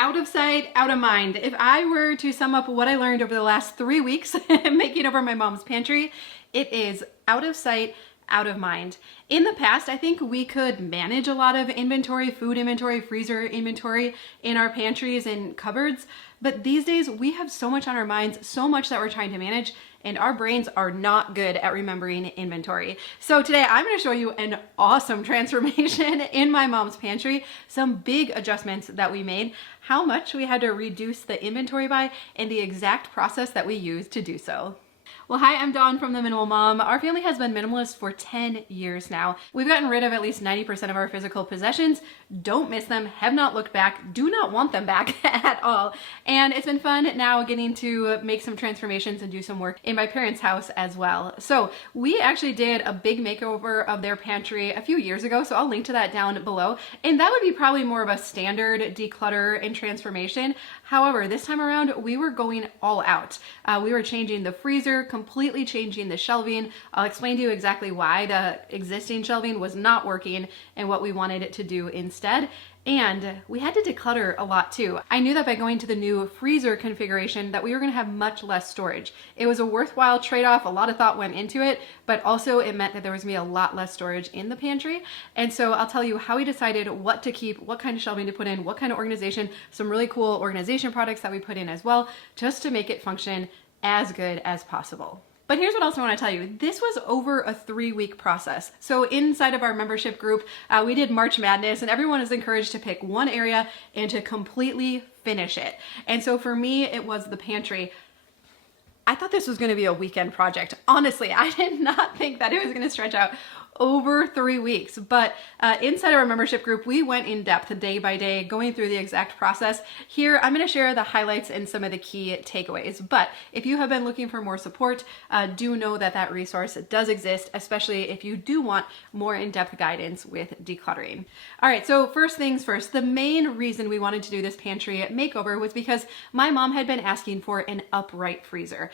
Out of sight, out of mind. If I were to sum up what I learned over the last 3 weeks making over my mom's pantry, it is out of sight, out of mind. In the past, I think we could manage a lot of inventory, food inventory, freezer inventory in our pantries and cupboards, but these days we have so much on our minds, so much that we're trying to manage, and our brains are not good at remembering inventory. So today I'm going to show you an awesome transformation in my mom's pantry, some big adjustments that we made, how much we had to reduce the inventory by, and the exact process that we used to do so. Well, hi, I'm Dawn from The Minimal Mom. Our family has been minimalist for 10 years now. We've gotten rid of at least 90% of our physical possessions, don't miss them, have not looked back, do not want them back at all. And it's been fun now getting to make some transformations and do some work in my parents' house as well. So we actually did a big makeover of their pantry a few years ago, so I'll link to that down below. And that would be probably more of a standard declutter and transformation. However, this time around, we were going all out. We were changing the freezer, completely changing the shelving. I'll explain to you exactly why the existing shelving was not working and what we wanted it to do instead. And we had to declutter a lot too. I knew that by going to the new freezer configuration that we were gonna have much less storage. It was a worthwhile trade-off, a lot of thought went into it, but also it meant that there was gonna be a lot less storage in the pantry. And so I'll tell you how we decided what to keep, what kind of shelving to put in, what kind of organization, some really cool organization products that we put in as well, just to make it function as good as possible. But here's what else I want to tell you. This was over a 3-week process. So inside of our membership group, we did March Madness, and everyone is encouraged to pick one area and to completely finish it. And so for me, it was the pantry. I thought this was going to be a weekend project. Honestly, I did not think that it was going to stretch out over 3 weeks, but inside of our membership group, we went in depth day by day, going through the exact process. Here, I'm going to share the highlights and some of the key takeaways, but if you have been looking for more support, do know that that resource does exist, especially if you do want more in-depth guidance with decluttering. All right, so first things first, the main reason we wanted to do this pantry makeover was because my mom had been asking for an upright freezer.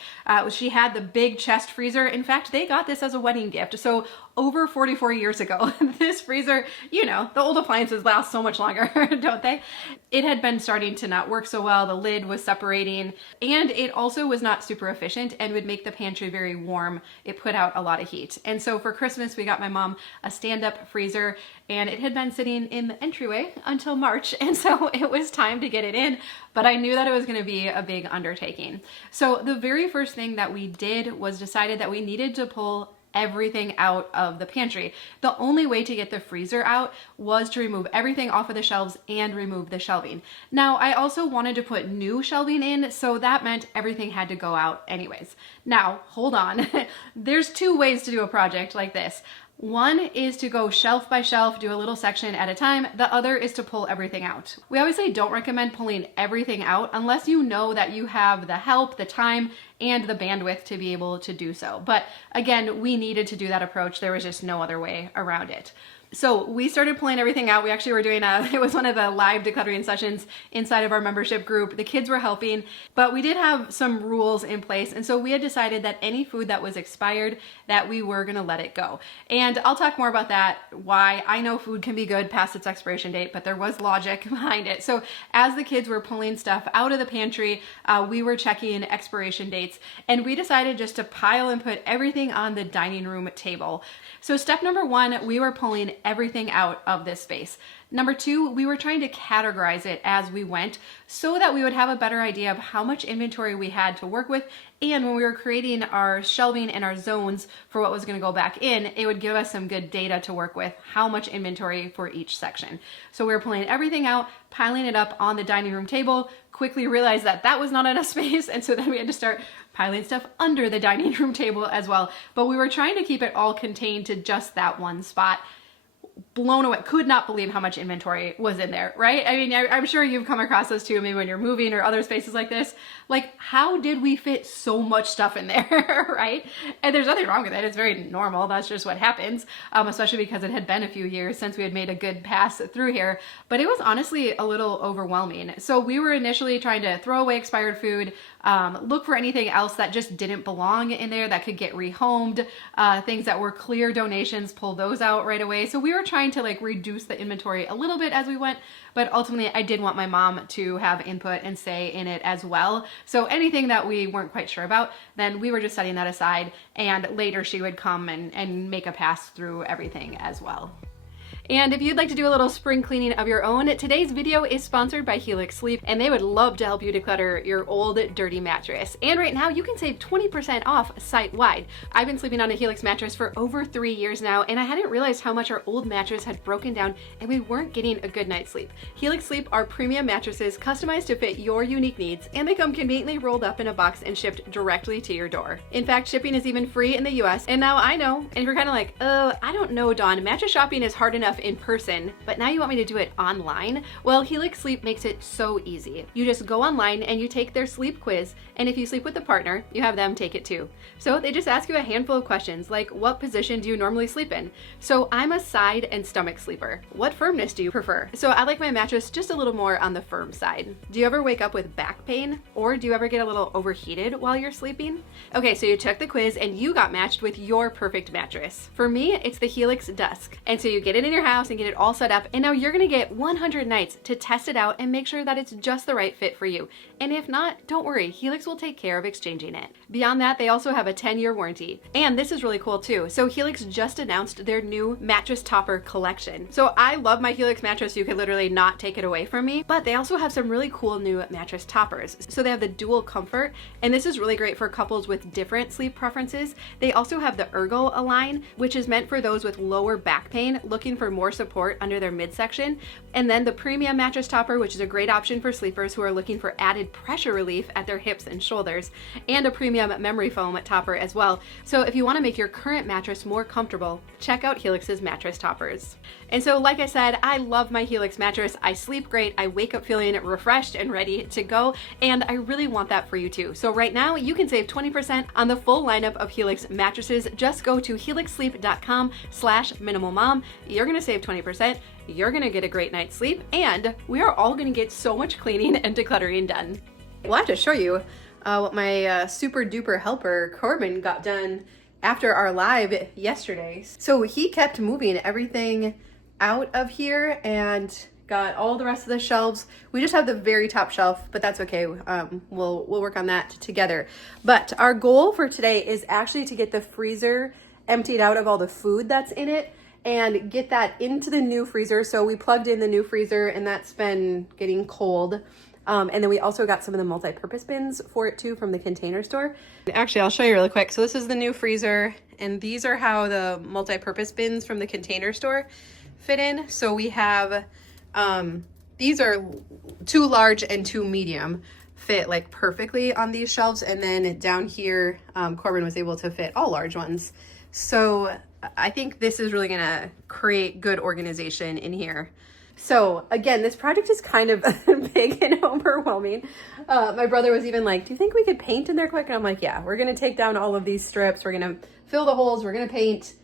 She had the big chest freezer. In fact, they got this as a wedding gift. So over 44 years ago, this freezer, you know, the old appliances last so much longer, don't they? It had been starting to not work so well. The lid was separating, and it also was not super efficient and would make the pantry very warm. It put out a lot of heat. And so for Christmas, we got my mom a stand-up freezer, and it had been sitting in the entryway until March. And so it was time to get it in, but I knew that it was going to be a big undertaking. So the very first thing that we did was decided that we needed to pull everything out of the pantry. The only way to get the freezer out was to remove everything off of the shelves and remove the shelving. Now, I also wanted to put new shelving in, so that meant everything had to go out anyways. Now, hold on. There's 2 ways to do a project like this. One is to go shelf by shelf, do a little section at a time. The other is to pull everything out. We obviously don't recommend pulling everything out unless you know that you have the help, the time, and the bandwidth to be able to do so. But again, we needed to do that approach. There was just no other way around it. So we started pulling everything out. We actually were doing it was one of the live decluttering sessions inside of our membership group. The kids were helping, but we did have some rules in place. And so we had decided that any food that was expired, that we were gonna let it go. And I'll talk more about that, why I know food can be good past its expiration date, but there was logic behind it. So as the kids were pulling stuff out of the pantry, we were checking expiration dates, and we decided just to pile and put everything on the dining room table. So step number 1, we were pulling everything out of this space. Number 2, we were trying to categorize it as we went so that we would have a better idea of how much inventory we had to work with. And when we were creating our shelving and our zones for what was going to go back in, it would give us some good data to work with, how much inventory for each section. So we were pulling everything out, piling it up on the dining room table, quickly realized that that was not enough space. And so then we had to start piling stuff under the dining room table as well. But we were trying to keep it all contained to just that one spot. Blown away, could not believe how much inventory was in there, right? I mean, I'm sure you've come across this too, maybe when you're moving or other spaces like this. Like, how did we fit so much stuff in there, right? And there's nothing wrong with it. It's very normal. That's just what happens, especially because it had been a few years since we had made a good pass through here. But it was honestly a little overwhelming. So we were initially trying to throw away expired food, look for anything else that just didn't belong in there that could get rehomed, things that were clear donations, pull those out right away. So we were trying trying to like reduce the inventory a little bit as we went, but ultimately I did want my mom to have input and say in it as well. So anything that we weren't quite sure about, then we were just setting that aside, and later she would come and make a pass through everything as well. And if you'd like to do a little spring cleaning of your own, today's video is sponsored by Helix Sleep, and they would love to help you declutter your old dirty mattress. And right now you can save 20% off site-wide. I've been sleeping on a Helix mattress for over 3 years now, and I hadn't realized how much our old mattress had broken down and we weren't getting a good night's sleep. Helix Sleep are premium mattresses customized to fit your unique needs, and they come conveniently rolled up in a box and shipped directly to your door. In fact, shipping is even free in the US. And now I know, and if you're kind of like, oh, I don't know, Dawn, mattress shopping is hard enough in person, but now you want me to do it online? Well, Helix Sleep makes it so easy. You just go online and you take their sleep quiz, and if you sleep with a partner, you have them take it too. So they just ask you a handful of questions like, what position do you normally sleep in? So I'm a side and stomach sleeper. What firmness do you prefer? So I like my mattress just a little more on the firm side. Do you ever wake up with back pain? Or do you ever get a little overheated while you're sleeping? Okay, so you took the quiz and you got matched with your perfect mattress. For me, it's the Helix Dusk. And so you get it in your house and get it all set up, and now you're gonna get 100 nights to test it out and make sure that it's just the right fit for you. And if not, don't worry, Helix will take care of exchanging it. Beyond that, they also have a 10-year warranty. And this is really cool too. So Helix just announced their new mattress topper collection. So I love my Helix mattress, you could literally not take it away from me, but they also have some really cool new mattress toppers. So they have the dual comfort, and this is really great for couples with different sleep preferences. They also have the Ergo Align, which is meant for those with lower back pain looking for more support under their midsection. And then the premium mattress topper, which is a great option for sleepers who are looking for added pressure relief at their hips and shoulders, and a premium memory foam topper as well. So if you want to make your current mattress more comfortable, check out Helix's mattress toppers. And so like I said, I love my Helix mattress. I sleep great. I wake up feeling refreshed and ready to go, and I really want that for you too. So right now you can save 20% on the full lineup of Helix mattresses. Just go to helixsleep.com/minimalmom. You're going to save 20%. You're going to get a great night's sleep, and we are all going to get so much cleaning and decluttering done. We'll have to show you what my super duper helper Corbin got done after our live yesterday. So he kept moving everything out of here and got all the rest of the shelves. We just have the very top shelf, but that's okay. We'll work on that together. But our goal for today is actually to get the freezer emptied out of all the food that's in it and get that into the new freezer. So we plugged in the new freezer, and that's been getting cold. And then we also got some of the multi-purpose bins for it too from the Container Store. Actually, I'll show you really quick. So this is the new freezer, and these are how the multi-purpose bins from the Container Store fit in. So we have, these are 2 large and 2 medium, fit like perfectly on these shelves. And then down here, Corbin was able to fit all large ones. So I think this is really gonna create good organization in here. So again, this project is kind of big and overwhelming. My brother was even like, do you think we could paint in there quick? And I'm like, yeah, we're gonna take down all of these strips. We're gonna fill the holes. We're gonna paint.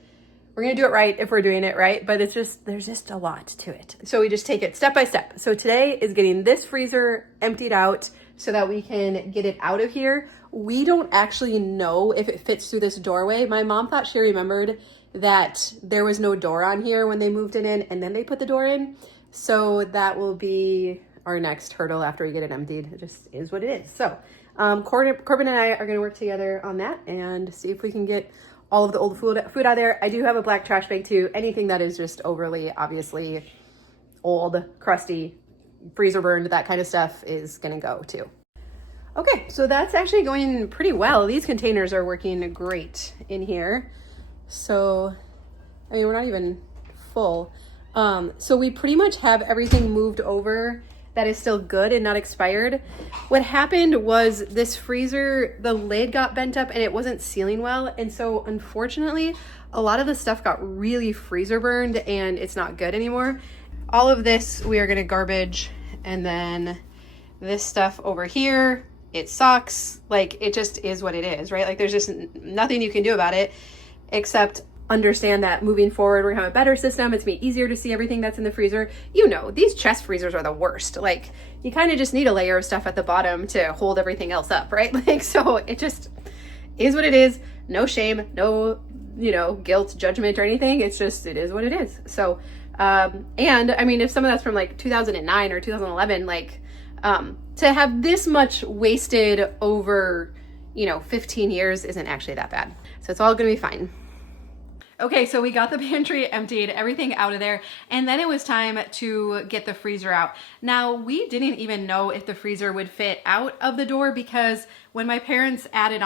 We're gonna do it right if we're doing it right, but it's just, there's just a lot to it. So we just take it step by step. So today is getting this freezer emptied out so that we can get it out of here. We don't actually know if it fits through this doorway. My mom thought she remembered that there was no door on here when they moved it in, and then they put the door in. So that will be our next hurdle after we get it emptied. It just is what it is. So Corbin and I are gonna work together on that and see if we can get all of the old food out of there. I do have a black trash bag too. Anything that is just overly, obviously old, crusty, freezer burned, that kind of stuff is gonna go too. Okay, so that's actually going pretty well. These containers are working great in here. So, I mean, we're not even full. So we pretty much have everything moved over that is still good and not expired. What happened was this freezer, the lid got bent up and it wasn't sealing well. And so unfortunately, a lot of the stuff got really freezer burned and it's not good anymore. All of this we are gonna garbage, and then this stuff over here, it sucks. Like, it just is what it is, right? Like, there's just nothing you can do about it except understand that moving forward, we're gonna have a better system. It's gonna be easier to see everything that's in the freezer. You know, these chest freezers are the worst. Like, you kind of just need a layer of stuff at the bottom to hold everything else up, right? Like, so it just is what it is. No shame, no, you know, guilt, judgment or anything. It's just, it is what it is. So And I mean, if some of that's from like 2009 or 2011, like, to have this much wasted over, 15 years isn't actually that bad. So it's all gonna be fine. Okay, so we got the pantry emptied, everything out of there, and then it was time to get the freezer out. Now, we didn't even know if the freezer would fit out of the door because when my parents added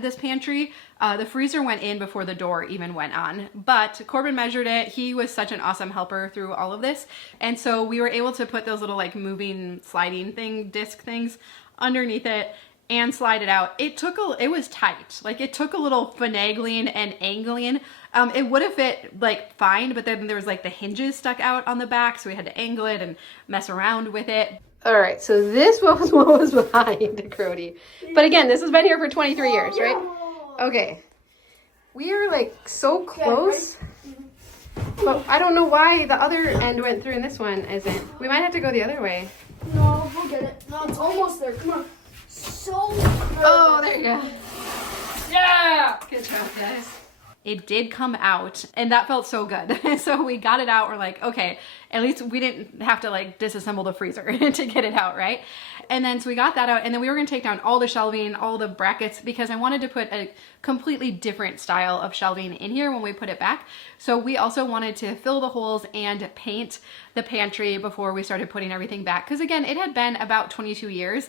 this pantry, the freezer went in before the door even went on. But Corbin measured it. He was such an awesome helper through all of this. And so we were able to put those little like moving sliding disc things underneath it and slide it out. It was tight. Like it took a little finagling and angling. It would have fit like fine, but then there was like the hinges stuck out on the back. So we had to angle it and mess around with it. All right, so this was what was behind Crody. But again, this has been here for 23 years, right? Okay. We are like so close. But I don't know why the other end went through and this one isn't. We might have to go the other way. No, we'll get it. No, it's almost there. Come on. So Oh, there you go. yeah. Good job, guys. It did come out and that felt so good. So we got it out. We're like, okay, at least we didn't have to like disassemble the freezer to get it out, right? And then so we got that out and then we were gonna take down all the shelving, all the brackets because I wanted to put a completely different style of shelving in here when we put it back. So we also wanted to fill the holes and paint the pantry before we started putting everything back. Because again, it had been about 22 years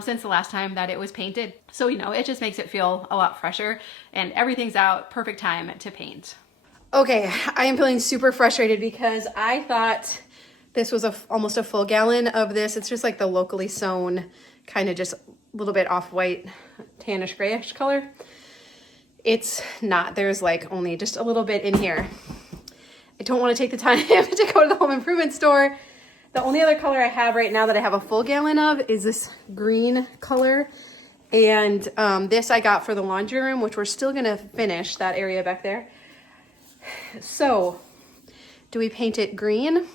since the last time that it was painted. So, it just makes it feel a lot fresher and everything's out, perfect time to paint. Okay, I am feeling super frustrated because I thought this was almost a full gallon of this. It's just like the locally sewn, kind of just a little bit off-white, tannish grayish color. It's not. There's like only just a little bit in here. I don't want to take the time to go to the home improvement store. The only other color I have right now that I have a full gallon of is this green color. And this I got for the laundry room, which we're still gonna finish that area back there. So, do we paint it green?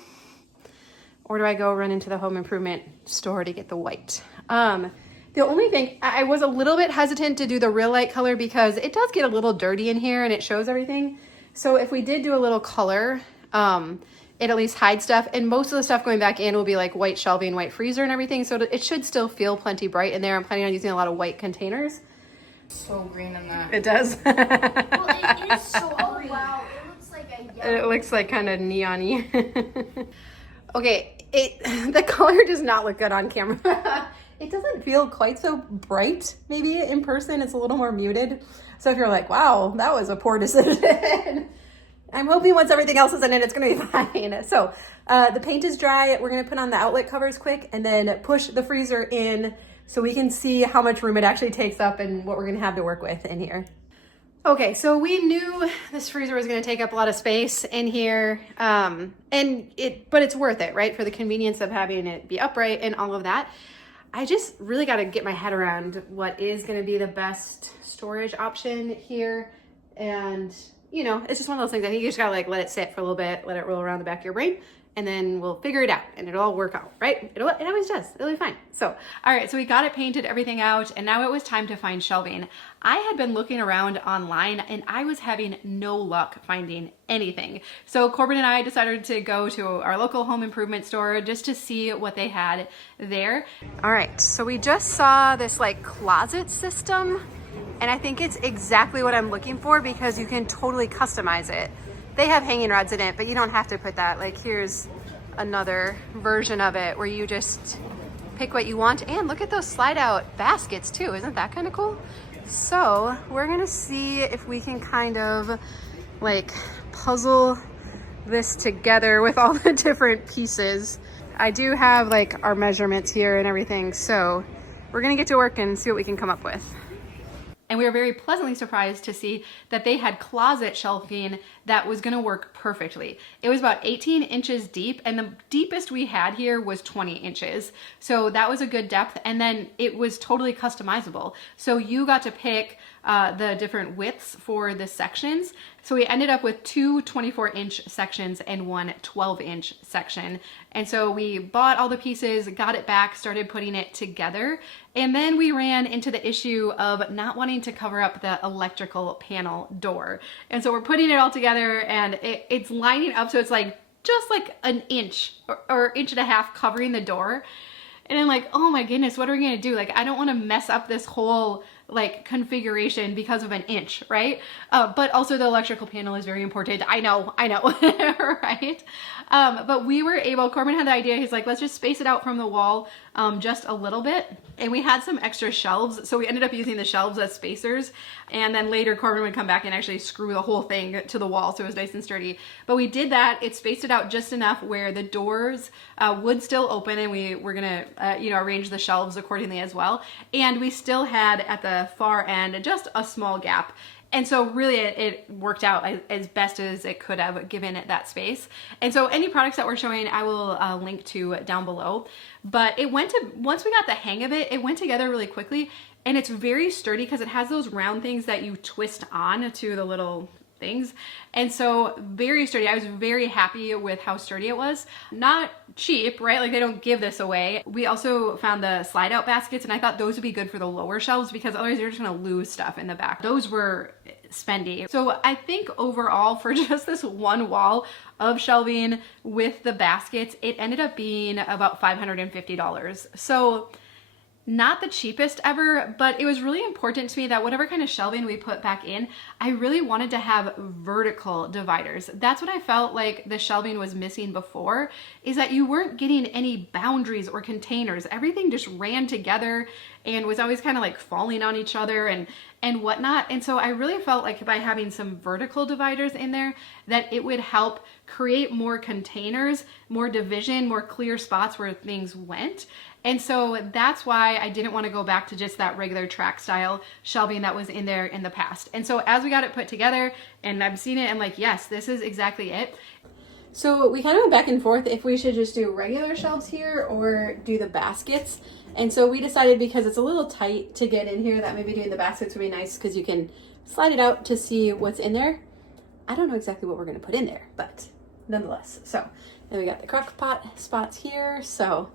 Or do I go run into the home improvement store to get the white? The only thing, I was a little bit hesitant to do the real light color because it does get a little dirty in here and it shows everything. So if we did do a little color, it at least hides stuff. And most of the stuff going back in will be like white shelving, white freezer and everything. So it should still feel plenty bright in there. I'm planning on using a lot of white containers. So green in that. It does. Well, it is so green. Wow, it looks like a yellow. It looks like kind of neon-y. Okay, the color does not look good on camera. It doesn't feel quite so bright. Maybe in person it's a little more muted. So if you're like, wow, that was a poor decision. I'm hoping once everything else is in it, it's gonna be fine. So the paint is dry. We're gonna put on the outlet covers quick and then push the freezer in so we can see how much room it actually takes up and what we're gonna have to work with in here. Okay, so we knew this freezer was gonna take up a lot of space in here, but it's worth it, right? For the convenience of having it be upright and all of that. I just really gotta get my head around what is gonna be the best storage option here. And it's just one of those things. I think you just gotta like let it sit for a little bit, let it roll around the back of your brain, and then we'll figure it out and it'll all work out, right? It always does. It'll be fine. So, all right, so we got it painted, everything out, and now it was time to find shelving. I had been looking around online and I was having no luck finding anything. So Corbin and I decided to go to our local home improvement store just to see what they had there. All right, so we just saw this like closet system. And I think it's exactly what I'm looking for because you can totally customize it. They have hanging rods in it, but you don't have to put that. Like here's another version of it where you just pick what you want. And look at those slide out baskets too. Isn't that kind of cool? So we're gonna see if we can kind of like puzzle this together with all the different pieces. I do have like our measurements here and everything. So we're gonna get to work and see what we can come up with. And we were very pleasantly surprised to see that they had closet shelving that was gonna work perfectly. It was about 18 inches deep and the deepest we had here was 20 inches. So that was a good depth and then it was totally customizable. So you got to pick the different widths for the sections. So we ended up with two 24-inch sections and one 12-inch section. And so we bought all the pieces, got it back, started putting it together. And then we ran into the issue of not wanting to cover up the electrical panel door. And so we're putting it all together and it's lining up so it's like just like an inch or inch and a half covering the door. And I'm like, oh my goodness, what are we gonna do? Like, I don't wanna mess up this whole like configuration because of an inch, right? But also the electrical panel is very important. I know, right? But we were able, Corbin had the idea, he's like, let's just space it out from the wall just a little bit. And we had some extra shelves, so we ended up using the shelves as spacers. And then later Corbin would come back and actually screw the whole thing to the wall so it was nice and sturdy. But we did that, it spaced it out just enough where the doors would still open, and we were gonna arrange the shelves accordingly as well. And we still had at the far end just a small gap. And so really it worked out as best as it could have given it that space. And so any products that we're showing, I will link to down below. But once we got the hang of it, it went together really quickly. And it's very sturdy because it has those round things that you twist on to the little things. And so very sturdy. I was very happy with how sturdy it was. Not cheap, right? Like they don't give this away. We also found the slide out baskets, and I thought those would be good for the lower shelves because otherwise you're just gonna lose stuff in the back. Those were spendy. So I think overall for just this one wall of shelving with the baskets, it ended up being about $550. So not the cheapest ever, but it was really important to me that whatever kind of shelving we put back in, I really wanted to have vertical dividers. That's what I felt like the shelving was missing before, is that you weren't getting any boundaries or containers. Everything just ran together and was always kind of like falling on each other and whatnot. And so I really felt like by having some vertical dividers in there, that it would help create more containers, more division, more clear spots where things went. And so that's why I didn't want to go back to just that regular track style shelving that was in there in the past. And so as we got it put together and I've seen it, I'm like, yes, this is exactly it. So we kind of went back and forth if we should just do regular shelves here or do the baskets. And so we decided, because it's a little tight to get in here, that maybe doing the baskets would be nice because you can slide it out to see what's in there. I don't know exactly what we're going to put in there, but nonetheless. So then we got the Crockpot spots here. So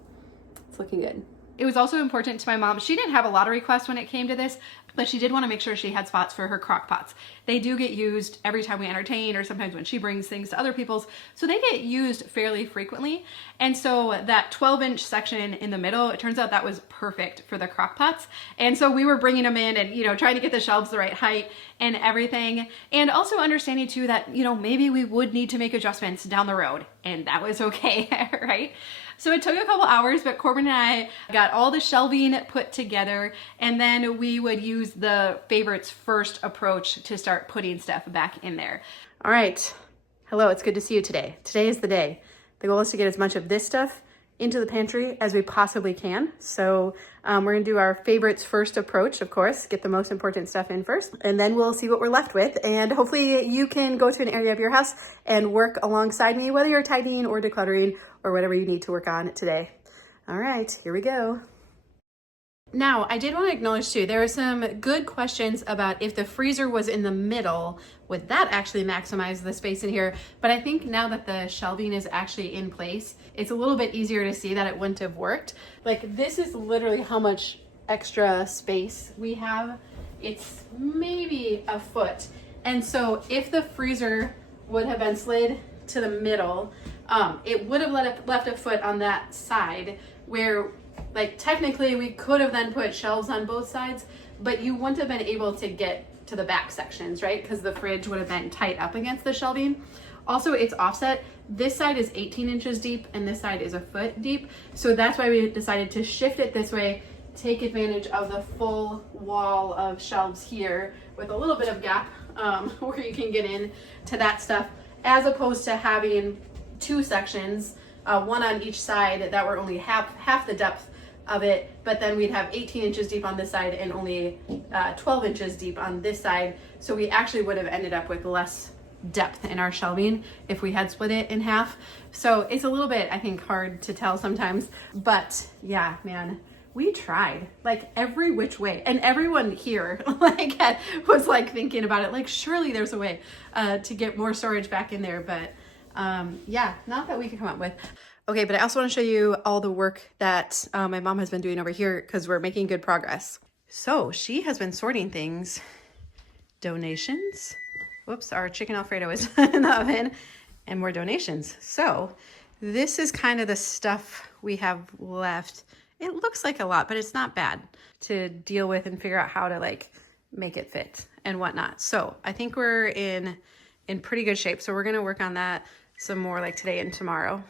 it's looking good. It was also important to my mom. She didn't have a lot of requests when it came to this, but she did want to make sure she had spots for her Crockpots. They do get used every time we entertain, or sometimes when she brings things to other people's. So they get used fairly frequently. And so that 12-inch section in the middle, it turns out that was perfect for the Crockpots. And so we were bringing them in and, trying to get the shelves the right height and everything. And also understanding too that, maybe we would need to make adjustments down the road, and that was okay, right? So it took a couple hours, but Corbin and I got all the shelving put together, and then we would use the favorites first approach to start putting stuff back in there. All right. Hello, it's good to see you today. Today is the day. The goal is to get as much of this stuff into the pantry as we possibly can. So we're gonna do our favorites first approach, of course, get the most important stuff in first, and then we'll see what we're left with. And hopefully you can go to an area of your house and work alongside me, whether you're tidying or decluttering or whatever you need to work on today. All right, here we go. Now, I did want to acknowledge too, there were some good questions about if the freezer was in the middle, would that actually maximize the space in here? But I think now that the shelving is actually in place, it's a little bit easier to see that it wouldn't have worked. Like, this is literally how much extra space we have. It's maybe a foot. And so if the freezer would have been slid to the middle, it would have left a foot on that side where, like, technically we could have then put shelves on both sides, but you wouldn't have been able to get to the back sections, right? Because the fridge would have been tight up against the shelving. Also, it's offset. This side is 18 inches deep and this side is a foot deep. So that's why we decided to shift it this way, take advantage of the full wall of shelves here with a little bit of gap where you can get in to that stuff, as opposed to having two sections, one on each side that were only half the depth of it, but then we'd have 18 inches deep on this side and only 12 inches deep on this side. So we actually would have ended up with less depth in our shelving if we had split it in half. So it's a little bit, I think, hard to tell sometimes, but yeah, man, we tried like every which way, and everyone here was like thinking about it, like surely there's a way to get more storage back in there, but yeah, not that we could come up with. Okay, but I also want to show you all the work that my mom has been doing over here, because we're making good progress. So she has been sorting things, donations. Whoops, our chicken Alfredo is in the oven. and more donations. So this is kind of the stuff we have left. It looks like a lot, but it's not bad to deal with and figure out how to like make it fit and whatnot. So I think we're in pretty good shape. So we're gonna work on that some more like today and tomorrow.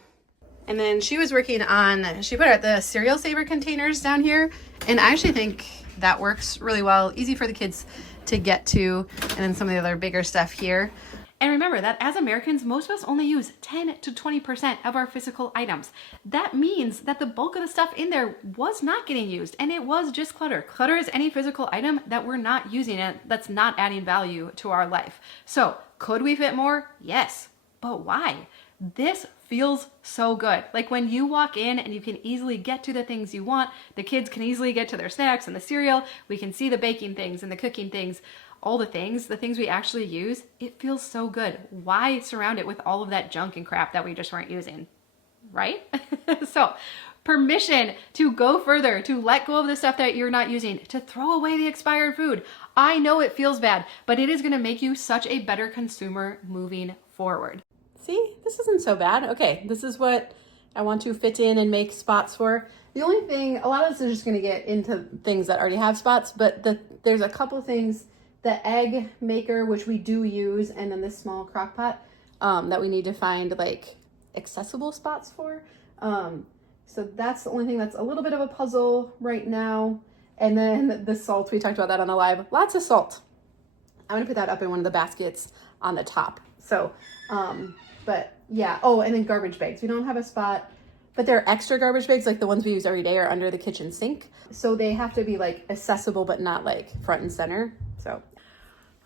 And then she was working on, she put out the cereal saver containers down here. And I actually think that works really well, easy for the kids to get to. And then some of the other bigger stuff here. And remember that as Americans, most of us only use 10 to 20% of our physical items. That means that the bulk of the stuff in there was not getting used, and it was just clutter. Clutter is any physical item that we're not using it, that's not adding value to our life. So could we fit more? Yes, but why? This feels so good. Like when you walk in and you can easily get to the things you want, the kids can easily get to their snacks and the cereal, we can see the baking things and the cooking things, all the things we actually use, it feels so good. Why surround it with all of that junk and crap that we just weren't using, right? So permission to go further, to let go of the stuff that you're not using, to throw away the expired food. I know it feels bad, but it is gonna make you such a better consumer moving forward. See, this isn't so bad. Okay, this is what I want to fit in and make spots for. The only thing, a lot of this is just gonna get into things that already have spots, but there's a couple things. The egg maker, which we do use, and then this small crock pot that we need to find like accessible spots for. So that's the only thing that's a little bit of a puzzle right now. And then the salt, we talked about that on the live. Lots of salt. I'm gonna put that up in one of the baskets on the top. So, but yeah. Oh, and then garbage bags. We don't have a spot, but they're extra garbage bags, like the ones we use every day are under the kitchen sink. So they have to be like accessible, but not like front and center. So,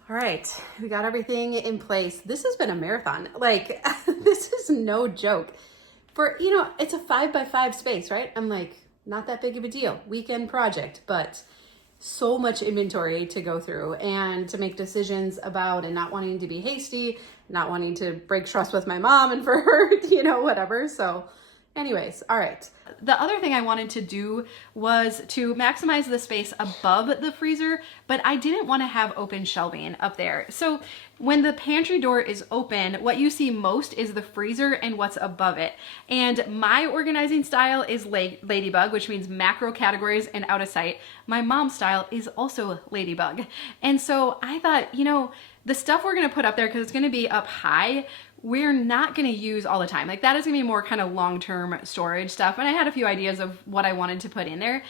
all right, we got everything in place. This has been a marathon. Like, this is no joke. For, you know, it's a 5x5 space, right? I'm like, not that big of a deal. Weekend project, but so much inventory to go through and to make decisions about, and not wanting to be hasty, not wanting to break trust with my mom and for her, you know, whatever. So anyways, all right. The other thing I wanted to do was to maximize the space above the freezer, but I didn't want to have open shelving up there. So when the pantry door is open, what you see most is the freezer and what's above it. And my organizing style is ladybug, which means macro categories and out of sight. My mom's style is also ladybug. And so I thought, you know, the stuff we're going to put up there, because it's going to be up high, we're not going to use all the time. Like that is going to be more kind of long-term storage stuff. And I had a few ideas of what I wanted to put in there.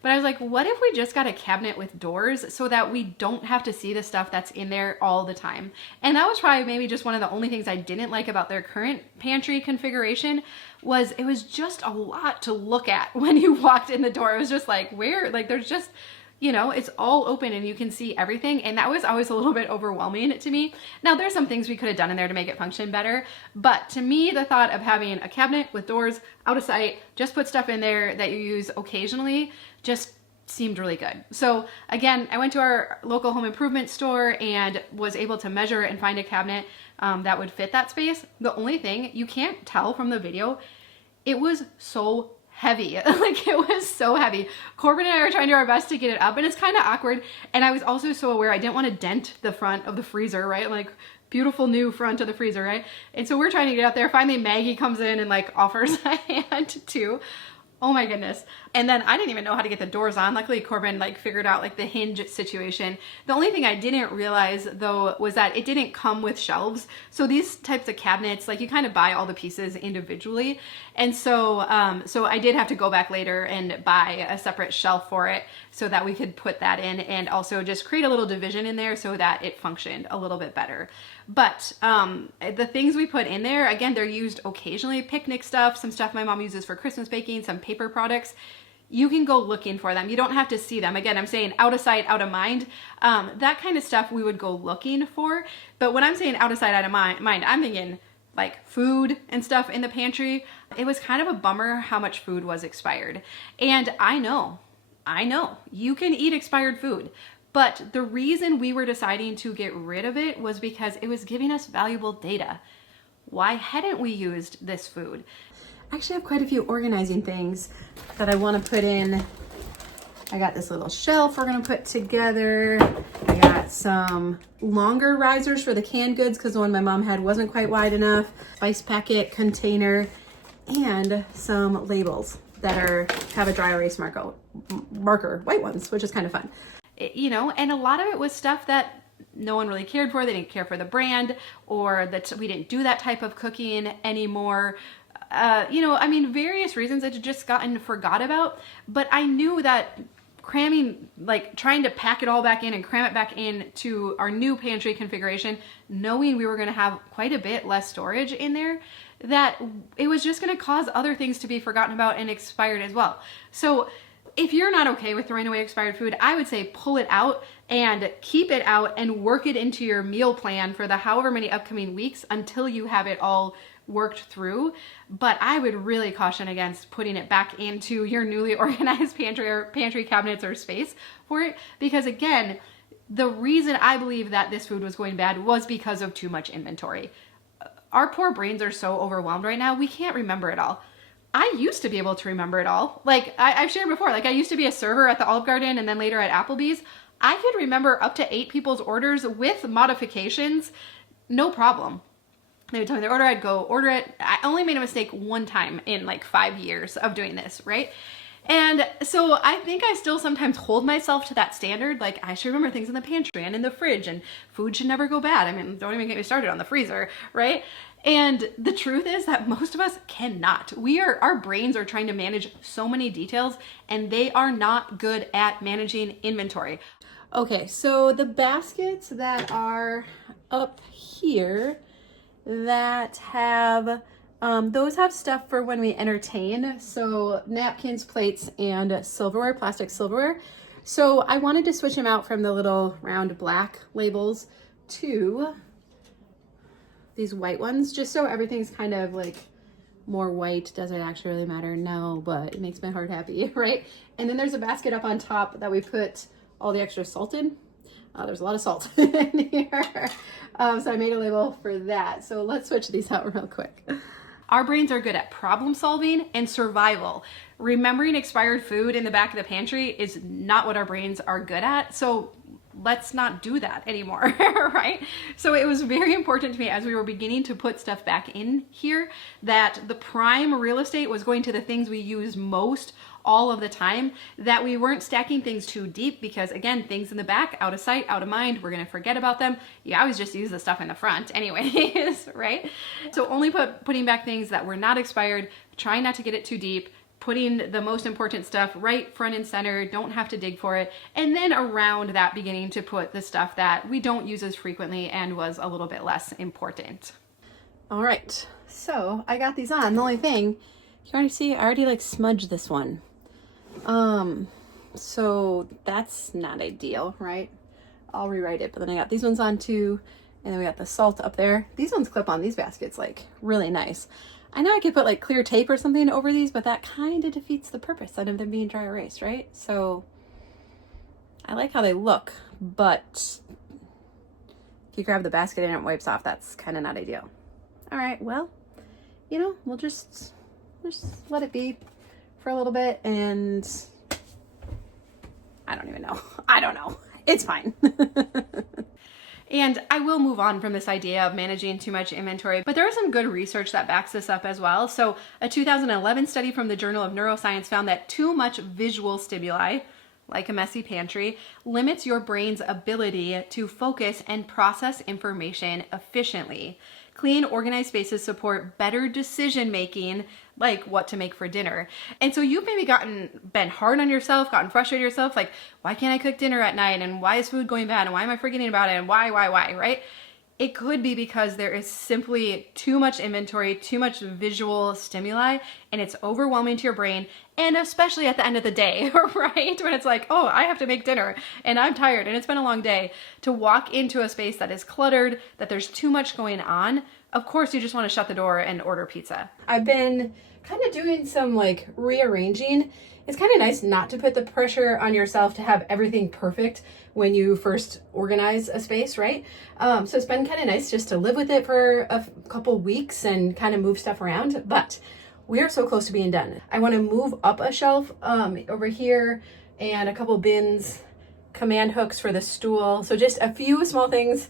But I was like, what if we just got a cabinet with doors so that we don't have to see the stuff that's in there all the time? And that was probably maybe just one of the only things I didn't like about their current pantry configuration was it was just a lot to look at when you walked in the door. It was just like, where? Like there's just, you know, it's all open and you can see everything. And that was always a little bit overwhelming to me. Now there's some things we could have done in there to make it function better. But to me, the thought of having a cabinet with doors out of sight, just put stuff in there that you use occasionally, just seemed really good. So again, I went to our local home improvement store and was able to measure and find a cabinet that would fit that space. The only thing, you can't tell from the video, it was so heavy. Like it was so heavy. Corbin and I are trying to do our best to get it up and it's kind of awkward. And I was also so aware I didn't want to dent the front of the freezer, right? Like beautiful new front of the freezer, right? And so we're trying to get out there. Finally, Maggie comes in and like offers a hand too. Oh my goodness. And then I didn't even know how to get the doors on. Luckily, Corbin like figured out like the hinge situation. The only thing I didn't realize though was that it didn't come with shelves. So these types of cabinets, like you kind of buy all the pieces individually. And so, so I did have to go back later and buy a separate shelf for it so that we could put that in and also just create a little division in there so that it functioned a little bit better. But the things we put in there, again, they're used occasionally, picnic stuff, some stuff my mom uses for Christmas baking, some paper products. You can go looking for them. You don't have to see them. Again, I'm saying out of sight, out of mind. That kind of stuff we would go looking for. But when I'm saying out of sight, out of mind, I'm thinking like food and stuff in the pantry. It was kind of a bummer how much food was expired. And I know, you can eat expired food. But the reason we were deciding to get rid of it was because it was giving us valuable data. Why hadn't we used this food? I actually have quite a few organizing things that I want to put in. I got this little shelf we're going to put together. I got got some longer risers for the canned goods because the one my mom had wasn't quite wide enough. Spice packet container and some labels that have a dry erase marker, white ones, which is kind of fun. You know, and a lot of it was stuff that no one really cared for. They didn't care for the brand, or that we didn't do that type of cooking anymore. You know, I mean, various reasons it had just gotten forgot about, but I knew that cramming, like trying to pack it all back in and cram it back in to our new pantry configuration, knowing we were going to have quite a bit less storage in there, that it was just going to cause other things to be forgotten about and expired as well. So if you're not okay with throwing away expired food, I would say pull it out and keep it out and work it into your meal plan for the however many upcoming weeks until you have it all worked through. But I would really caution against putting it back into your newly organized pantry or pantry cabinets or space for it, because again, the reason I believe that this food was going bad was because of too much inventory. Our poor brains are so overwhelmed right now, we can't remember it all. I used to be able to remember it all. Like I've shared before, like I used to be a server at the Olive Garden and then later at Applebee's. I could remember up to 8 people's orders with modifications, no problem. They would tell me their order, I'd go order it. I only made a mistake one time in like 5 years of doing this, right? And so I think I still sometimes hold myself to that standard. Like I should remember things in the pantry and in the fridge, and food should never go bad. I mean, don't even get me started on the freezer, right? And the truth is that most of us cannot. Our brains are trying to manage so many details, and they are not good at managing inventory. Okay, so the baskets that are up here that have, those have stuff for when we entertain. So napkins, plates, and silverware, plastic silverware. So I wanted to switch them out from the little round black labels to these white ones, just so everything's kind of like more white. Does it actually really matter? No, but it makes my heart happy, right? And then there's a basket up on top that we put all the extra salt in. There's a lot of salt in here. So I made a label for that. So let's switch these out real quick. Our brains are good at problem solving and survival. Remembering expired food in the back of the pantry is not what our brains are good at. So let's not do that anymore, right? So it was very important to me as we were beginning to put stuff back in here that the prime real estate was going to the things we use most all of the time, that we weren't stacking things too deep, because again, things in the back, out of sight, out of mind, we're gonna forget about them. You always just use the stuff in the front anyways, right? So only putting back things that were not expired, trying not to get it too deep, putting the most important stuff right front and center, don't have to dig for it, and then around that beginning to put the stuff that we don't use as frequently and was a little bit less important. All right, so I got these on. The only thing, you already see, I already like smudged this one. So that's not ideal, right? I'll rewrite it, but then I got these ones on too, and then we got the salt up there. These ones clip on these baskets like really nice. I know I could put like clear tape or something over these, but that kind of defeats the purpose of them being dry erased, right? So I like how they look, but if you grab the basket and it wipes off, that's kind of not ideal. All right, well, you know, we'll just let it be for a little bit, and I don't even know. I don't know. It's fine. And I will move on from this idea of managing too much inventory, but there is some good research that backs this up as well. So a 2011 study from the Journal of Neuroscience found that too much visual stimuli, like a messy pantry, limits your brain's ability to focus and process information efficiently. Clean, organized spaces support better decision making, like what to make for dinner. And so you've maybe been hard on yourself, gotten frustrated yourself, like, why can't I cook dinner at night? And why is food going bad? And why am I forgetting about it? And why, right? It could be because there is simply too much inventory, too much visual stimuli, and it's overwhelming to your brain, and especially at the end of the day, right? When it's like, oh, I have to make dinner, and I'm tired, and it's been a long day, to walk into a space that is cluttered, that there's too much going on, of course you just want to shut the door and order pizza. I've been kind of doing some like rearranging. It's kind of nice not to put the pressure on yourself to have everything perfect when you first organize a space, right? So it's been kind of nice just to live with it for a couple weeks and kind of move stuff around, but we are so close to being done. I want to move up a shelf over here and a couple bins command hooks for the stool. So just a few small things.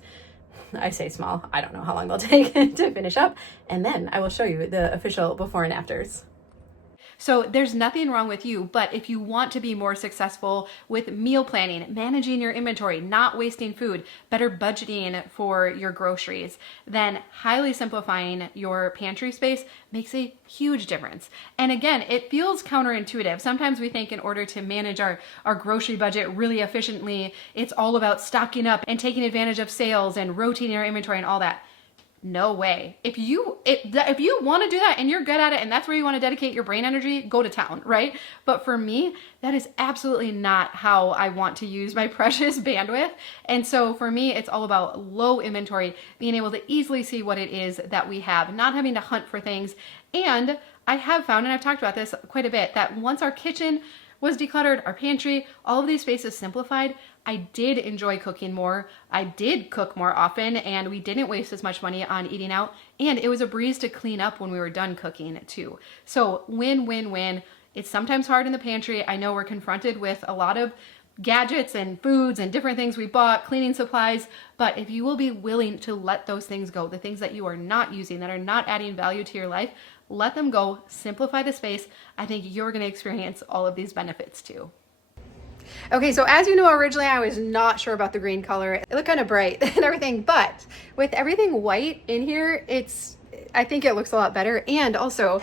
I say small, I don't know how long they'll take to finish up. And then I will show you the official before and afters. So there's nothing wrong with you, but if you want to be more successful with meal planning, managing your inventory, not wasting food, better budgeting for your groceries, then highly simplifying your pantry space makes a huge difference. And again, it feels counterintuitive. Sometimes we think in order to manage our grocery budget really efficiently, it's all about stocking up and taking advantage of sales and rotating our inventory and all that. No way. If you want to do that and you're good at it and that's where you want to dedicate your brain energy, go to town, right? But for me, that is absolutely not how I want to use my precious bandwidth. And so for me, it's all about low inventory, being able to easily see what it is that we have, not having to hunt for things. And I have found, and I've talked about this quite a bit, that once our kitchen was decluttered, our pantry, all of these spaces simplified, I did enjoy cooking more. I did cook more often, and we didn't waste as much money on eating out. And it was a breeze to clean up when we were done cooking too. So win, win, win. It's sometimes hard in the pantry. I know we're confronted with a lot of gadgets and foods and different things we bought, cleaning supplies, but if you will be willing to let those things go, the things that you are not using, that are not adding value to your life, let them go, simplify the space. I think you're going to experience all of these benefits too. Okay, so as you know, originally I was not sure about the green color. It looked kind of bright and everything, but with everything white in here, I think it looks a lot better. And also,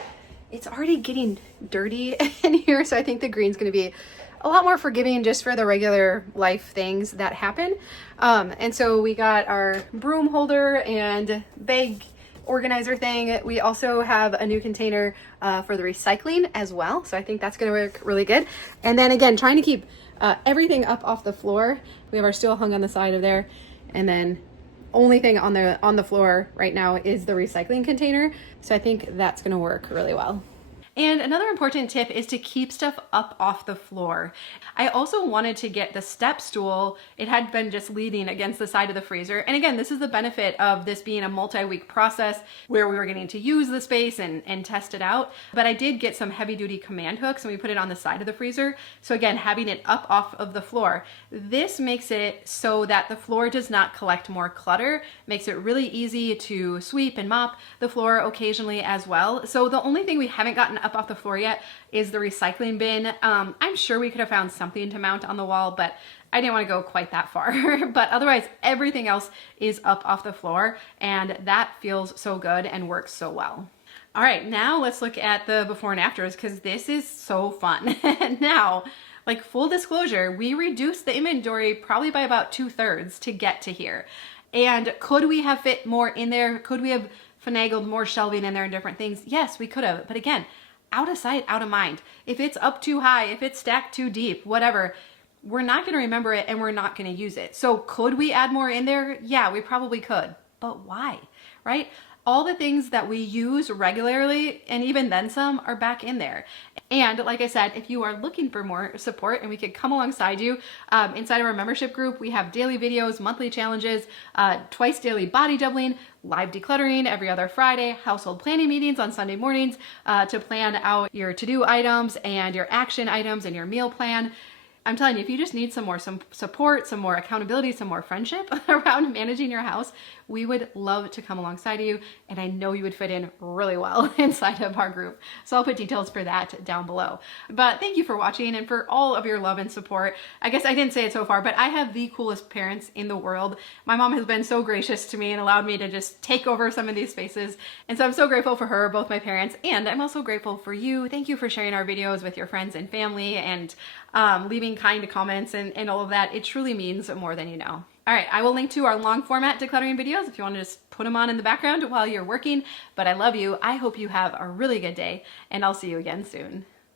it's already getting dirty in here, so I think the green's going to be a lot more forgiving just for the regular life things that happen. And so we got our broom holder and bag organizer thing. We also have a new container for the recycling as well. So I think that's going to work really good. And then again, trying to keep everything up off the floor. We have our stool hung on the side of there. And then only thing on the floor right now is the recycling container. So I think that's going to work really well. And another important tip is to keep stuff up off the floor. I also wanted to get the step stool. It had been just leaning against the side of the freezer. And again, this is the benefit of this being a multi-week process where we were getting to use the space and test it out. But I did get some heavy duty command hooks and we put it on the side of the freezer. So again, having it up off of the floor, this makes it so that the floor does not collect more clutter, makes it really easy to sweep and mop the floor occasionally as well. So the only thing we haven't gotten up off the floor yet is the recycling bin. I'm sure we could have found something to mount on the wall, but I didn't want to go quite that far. But otherwise, everything else is up off the floor, and that feels so good and works so well. All right, now let's look at the before and afters because this is so fun. Now, like full disclosure, we reduced the inventory probably by about 2/3 to get to here. And could we have fit more in there? Could we have finagled more shelving in there and different things? Yes, we could have. But again, out of sight, out of mind. If it's up too high, if it's stacked too deep, whatever, we're not going to remember it and we're not going to use it. So could we add more in there? Yeah, we probably could. But why, right? All the things that we use regularly and even then some are back in there. And like I said, if you are looking for more support and we could come alongside you, inside of our membership group, we have daily videos, monthly challenges, twice daily body doubling, live decluttering every other Friday, household planning meetings on Sunday mornings to plan out your to-do items and your action items and your meal plan. I'm telling you, if you just need some support, some more accountability, some more friendship around managing your house, we would love to come alongside you. And I know you would fit in really well inside of our group. So I'll put details for that down below. But thank you for watching and for all of your love and support. I guess I didn't say it so far, but I have the coolest parents in the world. My mom has been so gracious to me and allowed me to just take over some of these spaces. And so I'm so grateful for her, both my parents, and I'm also grateful for you. Thank you for sharing our videos with your friends and family and leaving kind comments and all of that. It truly means more than you know. All right, I will link to our long format decluttering videos if you want to just put them on in the background while you're working. But I love you. I hope you have a really good day, and I'll see you again soon.